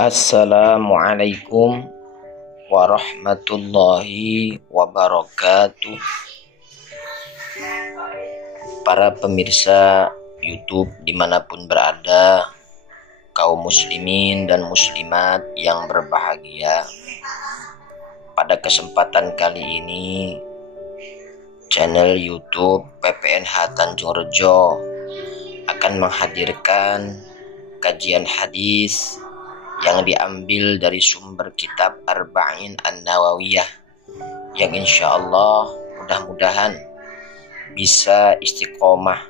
Assalamualaikum warahmatullahi wabarakatuh. Para pemirsa YouTube dimanapun berada, kaum muslimin dan muslimat yang berbahagia, pada kesempatan kali ini channel YouTube PPNH Tanjung Rejo akan menghadirkan kajian hadis yang diambil dari sumber kitab Arba'in An-Nawawiyah, yang insya Allah mudah-mudahan bisa istiqomah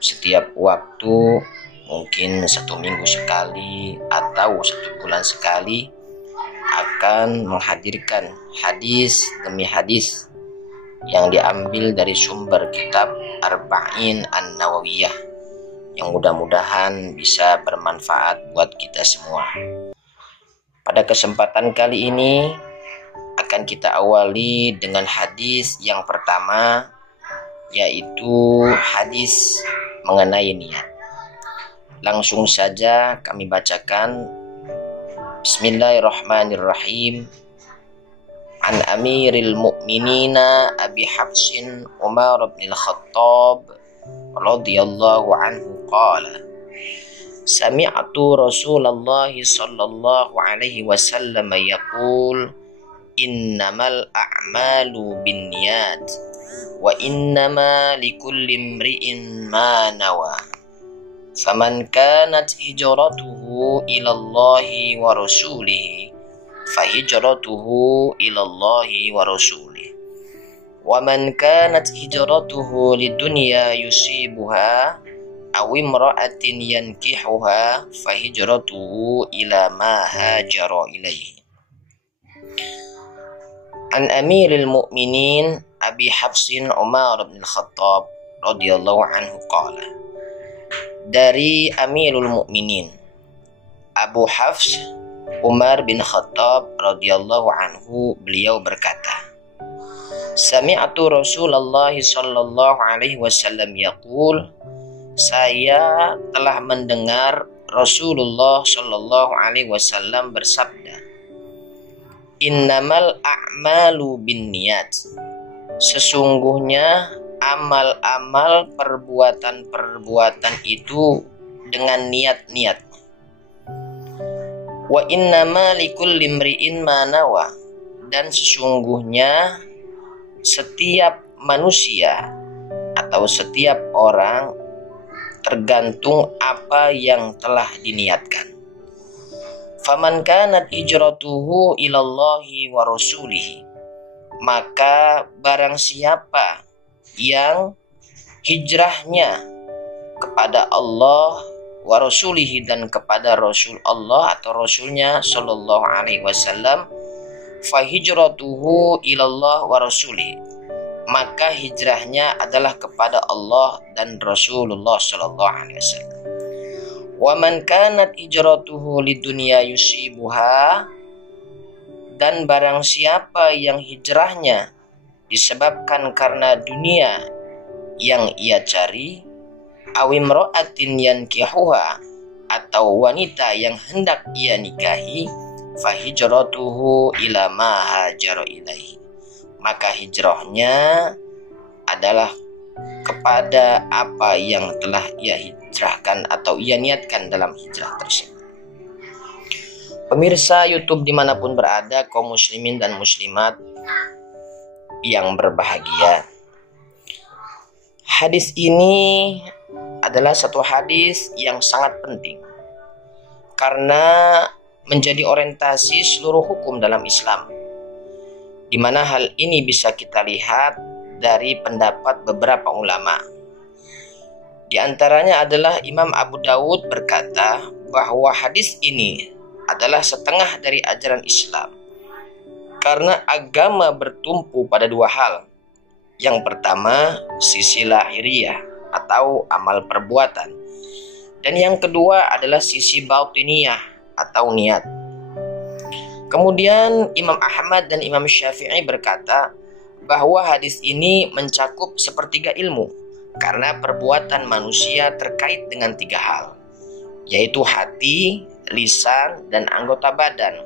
setiap waktu, mungkin 1 minggu sekali atau 1 bulan sekali, akan menghadirkan hadis demi hadis yang diambil dari sumber kitab Arba'in An-Nawawiyah, yang mudah-mudahan bisa bermanfaat buat kita semua. Pada kesempatan kali ini akan kita awali dengan hadis yang pertama, yaitu hadis mengenai niat. Langsung saja kami bacakan. Bismillahirrahmanirrahim. An Amiril Mu'minina Abi Hafsin Umar bin Khattab radhiyallahu anhu qala sami'tu Rasulullah sallallahu alaihi wasallam yaqul innamal a'malu binniyat wa innama likulli imri'in ma nawa faman kanat hijratuhu ila Allahi wa rasulihi fa hijratuhu ila Allahi wa rasulihi wa man kanat hijratuhu lidunya yusibuha aw imra'atin yankihuha fa hijratuhu ila ma hajara ilaihi. An Amiril Mu'minin Abi Hafsin Umar bin Khattab radhiyallahu anhu qala, dari Amirul Mu'minin Abu Hafs Umar bin Khattab radhiyallahu anhu, beliau berkata, sami'tu Rasulullah sallallahu alaihi wasallam yaqul, saya telah mendengar Rasulullah sallallahu alaihi wasallam bersabda, innamal a'malu binniyat, sesungguhnya amal-amal, perbuatan-perbuatan itu dengan niat-niat. Wa innama likulli imri'in ma nawa, dan sesungguhnya setiap manusia atau setiap orang tergantung apa yang telah diniatkan. Faman kanat hijratuhu ilallahi wa rasulihi, maka barang siapa yang hijrahnya kepada Allah wa rasulihi, dan kepada Rasul Allah atau Rasulnya sallallahu alaihi wasallam, fa hijratuhu ilallah wa rasuli, maka hijrahnya adalah kepada Allah dan Rasulullah sallallahu alaihi wasallam. Wa man kanat hijratuhu lidunya yusibuha, dan barang siapa yang hijrahnya disebabkan karena dunia yang ia cari, aw imra'atin yankihuha, atau wanita yang hendak ia nikahi, fa hijratuhu ila ma hajara ilaihi, maka hijrahnya adalah kepada apa yang telah ia hijrahkan atau ia niatkan dalam hijrah tersebut. Pemirsa YouTube dimanapun berada, kaum muslimin dan muslimat yang berbahagia, hadis ini adalah satu hadis yang sangat penting karena menjadi orientasi seluruh hukum dalam Islam, di mana hal ini bisa kita lihat dari pendapat beberapa ulama. Di antaranya adalah Imam Abu Dawud berkata bahwa hadis ini adalah setengah dari ajaran Islam, karena agama bertumpu pada 2 hal. Yang pertama, sisi lahiriah atau amal perbuatan, dan yang kedua adalah sisi batiniyah atau niat. Kemudian Imam Ahmad dan Imam Syafi'i berkata bahwa hadis ini mencakup sepertiga ilmu, karena perbuatan manusia terkait dengan 3 hal, yaitu hati, lisan, dan anggota badan.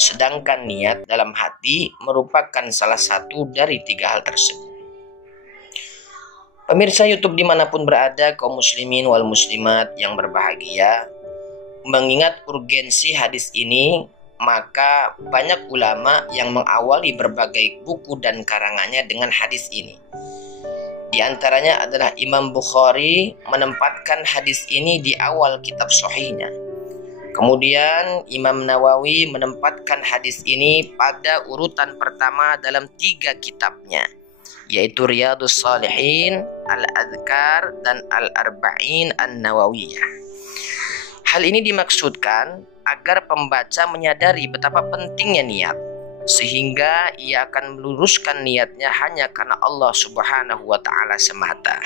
Sedangkan niat dalam hati merupakan salah satu dari 3 hal tersebut. Pemirsa YouTube dimanapun berada, kaum muslimin wal muslimat yang berbahagia, mengingat urgensi hadis ini, maka banyak ulama yang mengawali berbagai buku dan karangannya dengan hadis ini. Di antaranya adalah Imam Bukhari menempatkan hadis ini di awal kitab Sahihnya. Kemudian Imam Nawawi menempatkan hadis ini pada urutan pertama dalam 3 kitabnya, yaitu Riyadhus Shalihin, Al-Adhkar, dan Al-Arba'in An-Nawawiyah. Hal ini dimaksudkan agar pembaca menyadari betapa pentingnya niat, sehingga ia akan meluruskan niatnya hanya karena Allah Subhanahu wa Ta'ala semata,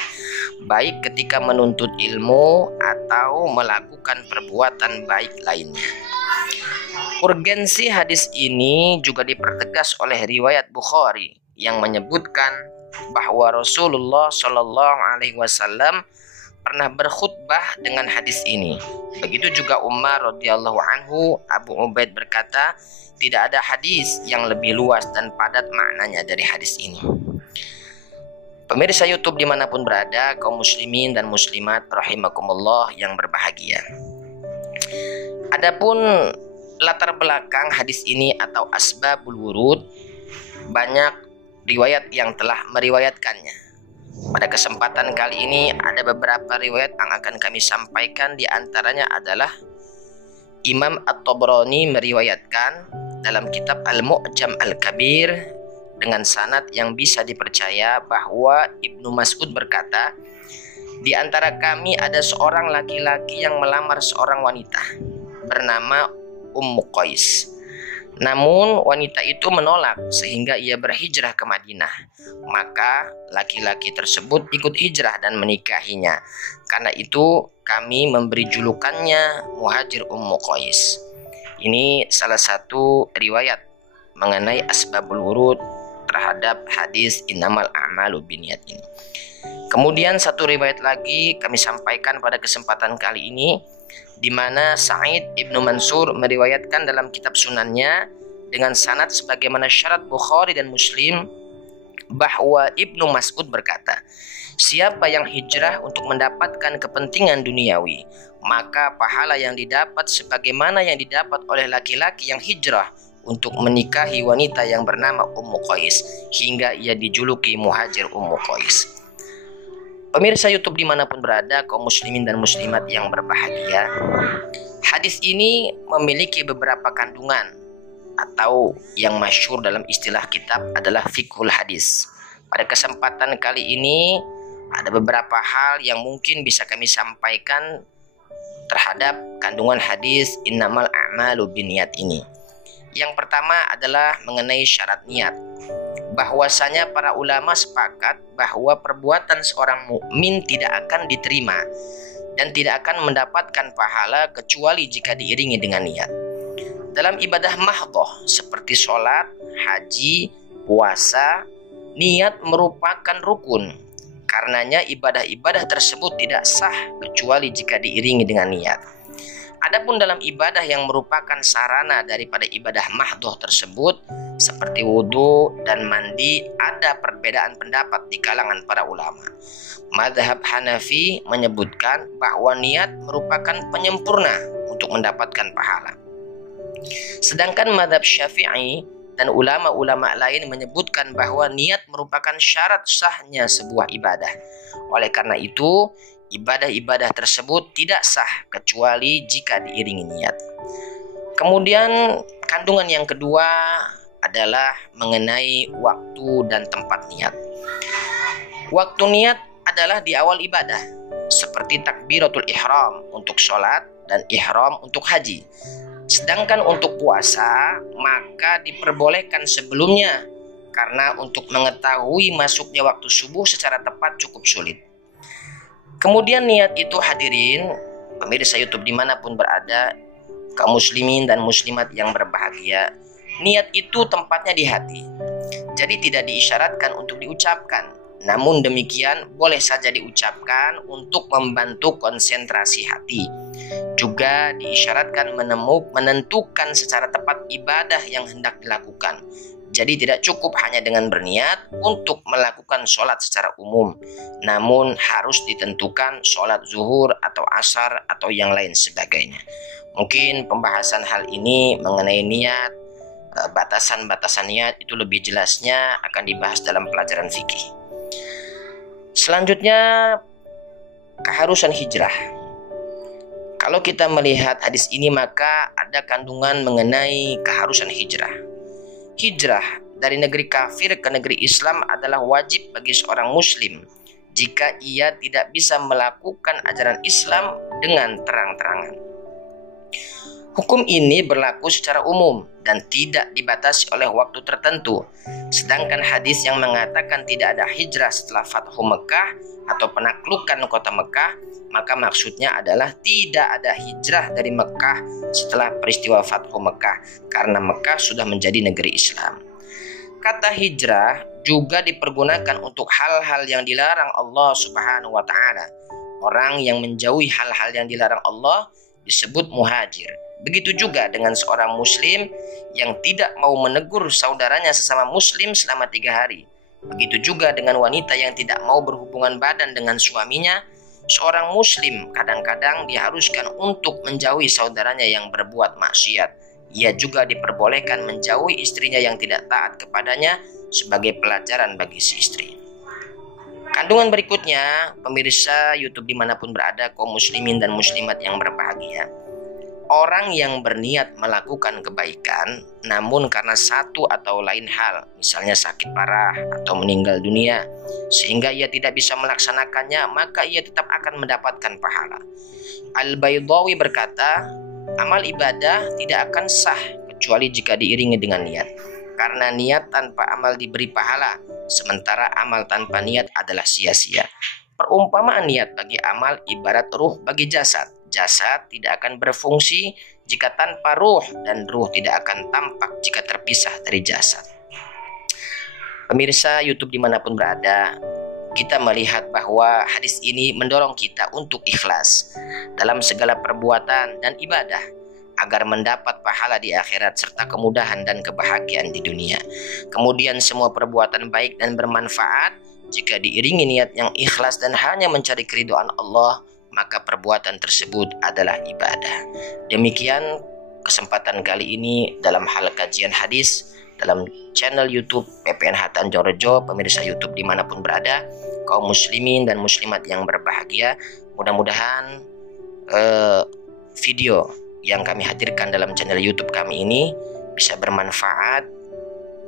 baik ketika menuntut ilmu atau melakukan perbuatan baik lainnya. Urgensi hadis ini juga dipertegas oleh riwayat Bukhari yang menyebutkan bahwa Rasulullah Shallallahu Alaihi Wasallam pernah berkhutbah dengan hadis ini. Begitu juga Umar radhiyallahu anhu. Abu Ubaid berkata, tidak ada hadis yang lebih luas dan padat maknanya dari hadis ini. Pemirsa YouTube dimanapun berada, kaum muslimin dan muslimat rahimakumullah yang berbahagia. Adapun latar belakang hadis ini atau asbabul wurud, banyak riwayat yang telah meriwayatkannya. Pada kesempatan kali ini ada beberapa riwayat yang akan kami sampaikan. Di antaranya adalah Imam At-Tabrani meriwayatkan dalam kitab Al-Mu'jam Al-Kabir dengan sanad yang bisa dipercaya bahwa Ibnu Mas'ud berkata, di antara kami ada seorang laki-laki yang melamar seorang wanita bernama Ummu Qais. Namun wanita itu menolak sehingga ia berhijrah ke Madinah. Maka laki-laki tersebut ikut hijrah dan menikahinya. Karena itu kami memberi julukannya Muhajir Ummu Qais. Ini salah satu riwayat mengenai asbabul wurud terhadap hadis innamal a'malu binniyat ini. Kemudian satu riwayat lagi kami sampaikan pada kesempatan kali ini, di mana Sa'id Ibnu Mansur meriwayatkan dalam kitab sunannya dengan sanad sebagaimana syarat Bukhari dan Muslim, bahwa Ibnu Mas'ud berkata, siapa yang hijrah untuk mendapatkan kepentingan duniawi, maka pahala yang didapat sebagaimana yang didapat oleh laki-laki yang hijrah untuk menikahi wanita yang bernama Ummu Qais, hingga ia dijuluki Muhajir Ummu Qais. Pemirsa YouTube dimanapun berada, kaum muslimin dan muslimat yang berbahagia, hadis ini memiliki beberapa kandungan atau yang masyhur dalam istilah kitab adalah fiqhul hadis. Pada kesempatan kali ini ada beberapa hal yang mungkin bisa kami sampaikan terhadap kandungan hadis innamal a'malu binniyat ini. Yang pertama adalah mengenai syarat niat. Bahwasanya para ulama sepakat bahwa perbuatan seorang mukmin tidak akan diterima dan tidak akan mendapatkan pahala kecuali jika diiringi dengan niat. Dalam ibadah mahdhah seperti sholat, haji, puasa, niat merupakan rukun. Karenanya ibadah-ibadah tersebut tidak sah kecuali jika diiringi dengan niat. Adapun dalam ibadah yang merupakan sarana daripada ibadah mahdhah tersebut seperti wudhu dan mandi, ada perbedaan pendapat di kalangan para ulama. Mazhab Hanafi menyebutkan bahwa niat merupakan penyempurna untuk mendapatkan pahala. Sedangkan mazhab Syafi'i dan ulama-ulama lain menyebutkan bahwa niat merupakan syarat sahnya sebuah ibadah. Oleh karena itu, ibadah-ibadah tersebut tidak sah kecuali jika diiringi niat. Kemudian kandungan yang kedua adalah mengenai waktu dan tempat niat. Waktu niat adalah di awal ibadah, seperti takbiratul ihram untuk sholat dan ihram untuk haji. Sedangkan untuk puasa maka diperbolehkan sebelumnya, karena untuk mengetahui masuknya waktu subuh secara tepat cukup sulit. Kemudian niat itu, hadirin pemirsa YouTube dimanapun berada, kaum muslimin dan muslimat yang berbahagia, niat itu tempatnya di hati. Jadi tidak diisyaratkan untuk diucapkan. Namun demikian boleh saja diucapkan untuk membantu konsentrasi hati. Juga diisyaratkan menentukan secara tepat ibadah yang hendak dilakukan. Jadi tidak cukup hanya dengan berniat untuk melakukan sholat secara umum, namun harus ditentukan sholat zuhur atau asar atau yang lain sebagainya. Mungkin pembahasan hal ini mengenai niat, batasan-batasan niat itu lebih jelasnya akan dibahas dalam pelajaran fikih. Selanjutnya, keharusan hijrah. Kalau kita melihat hadis ini, maka ada kandungan mengenai keharusan hijrah. Hijrah dari negeri kafir ke negeri Islam adalah wajib bagi seorang muslim jika ia tidak bisa melakukan ajaran Islam dengan terang-terangan. Hukum ini berlaku secara umum dan tidak dibatasi oleh waktu tertentu. Sedangkan hadis yang mengatakan tidak ada hijrah setelah Fathu Mekah atau penaklukan kota Mekah, maka maksudnya adalah tidak ada hijrah dari Mekah setelah peristiwa Fathu Mekah, karena Mekah sudah menjadi negeri Islam. Kata hijrah juga dipergunakan untuk hal-hal yang dilarang Allah Subhanahu wa Ta'ala. Orang yang menjauhi hal-hal yang dilarang Allah disebut muhajir. Begitu juga dengan seorang muslim yang tidak mau menegur saudaranya sesama muslim selama 3 hari. Begitu juga dengan wanita yang tidak mau berhubungan badan dengan suaminya. Seorang muslim kadang-kadang diharuskan untuk menjauhi saudaranya yang berbuat maksiat. Ia juga diperbolehkan menjauhi istrinya yang tidak taat kepadanya sebagai pelajaran bagi si istri. Kandungan berikutnya, pemirsa YouTube dimanapun berada, kaum muslimin dan muslimat yang berbahagia. Orang yang berniat melakukan kebaikan, namun karena satu atau lain hal, misalnya sakit parah atau meninggal dunia, sehingga ia tidak bisa melaksanakannya, maka ia tetap akan mendapatkan pahala. Al-Baydawi berkata, amal ibadah tidak akan sah kecuali jika diiringi dengan niat. Karena niat tanpa amal diberi pahala, sementara amal tanpa niat adalah sia-sia. Perumpamaan niat bagi amal ibarat ruh bagi jasad. Jasad tidak akan berfungsi jika tanpa ruh, dan ruh tidak akan tampak jika terpisah dari jasad. Pemirsa YouTube dimanapun berada, kita melihat bahwa hadis ini mendorong kita untuk ikhlas dalam segala perbuatan dan ibadah agar mendapat pahala di akhirat serta kemudahan dan kebahagiaan di dunia. Kemudian semua perbuatan baik dan bermanfaat jika diiringi niat yang ikhlas dan hanya mencari keridhaan Allah, maka perbuatan tersebut adalah ibadah. Demikian kesempatan kali ini dalam hal kajian hadis dalam channel YouTube PPNH Tanjung Rejo. Pemirsa YouTube dimanapun berada, kaum muslimin dan muslimat yang berbahagia, mudah-mudahan video yang kami hadirkan dalam channel YouTube kami ini bisa bermanfaat,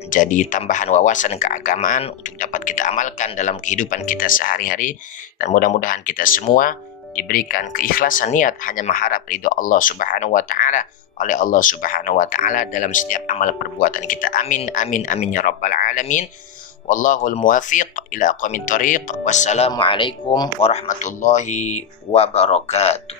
menjadi tambahan wawasan keagamaan untuk dapat kita amalkan dalam kehidupan kita sehari-hari, dan mudah-mudahan kita semua diberikan keikhlasan niat hanya mengharap ridho Allah Subhanahu wa Ta'ala oleh Allah Subhanahu wa Ta'ala dalam setiap amal perbuatan kita. Amin amin amin ya rabbal alamin. Wallahul muwafiq ila aqwamit thoriq. Wassalamualaikum warahmatullahi wabarakatuh.